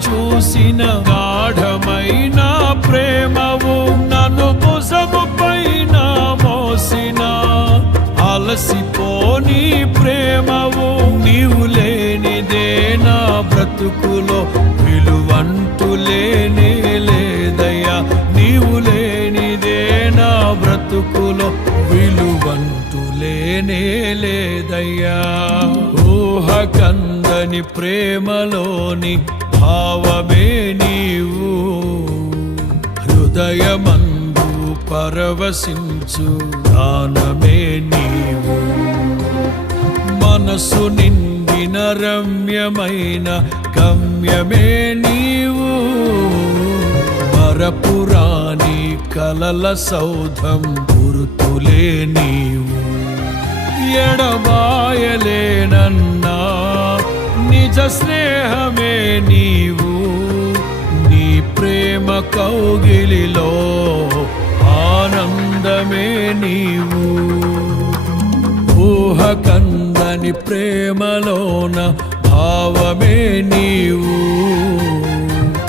చూసిన గాఢమైన ప్రేమవు నన్ను భుజము పైన మోసిన. అలసిపోని ప్రేమవు నీవు లేనిదే నా బ్రతుకులో విలువంటూ లేనే లేదయ్యా. నీవు లేనిదే నా బ్రతుకులో విలువంటూ లేనే లేదయ్యా. ఊహ కందని ప్రేమలోని భావమే నీవు. హృదయమందు పరవశించు దానమే నీవు. మనసు నిండిన రమ్యమైన గమ్యమే నీవు. పరపురాణి కలల సౌధం గుర్తులే నీవు. ఎడబాయలేనన్నా నిజ స్నేహం నీవు నీ ప్రేమ కౌగిలిలో ఆనందమే నీవు. ఊహ కందని ప్రేమలోన భావమే నీవు.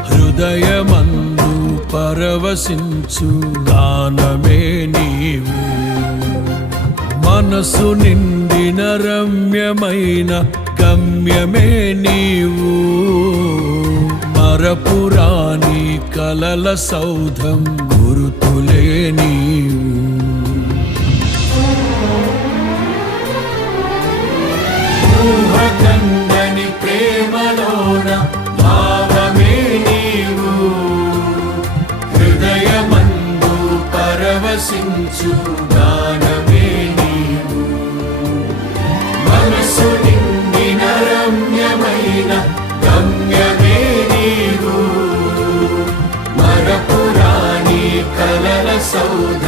హృదయమందు పరవశించు గానమే నీవు. మనసు నిండిన రమ్యమైన గమ్యమే నీవు. మరపురాణి కలల సౌధం గురుతులే నీవు. ఊహకందని ప్రేమలోన భావమే నీవు. హృదయమందు గమ్యమే నీవు. మరపురాణి సౌద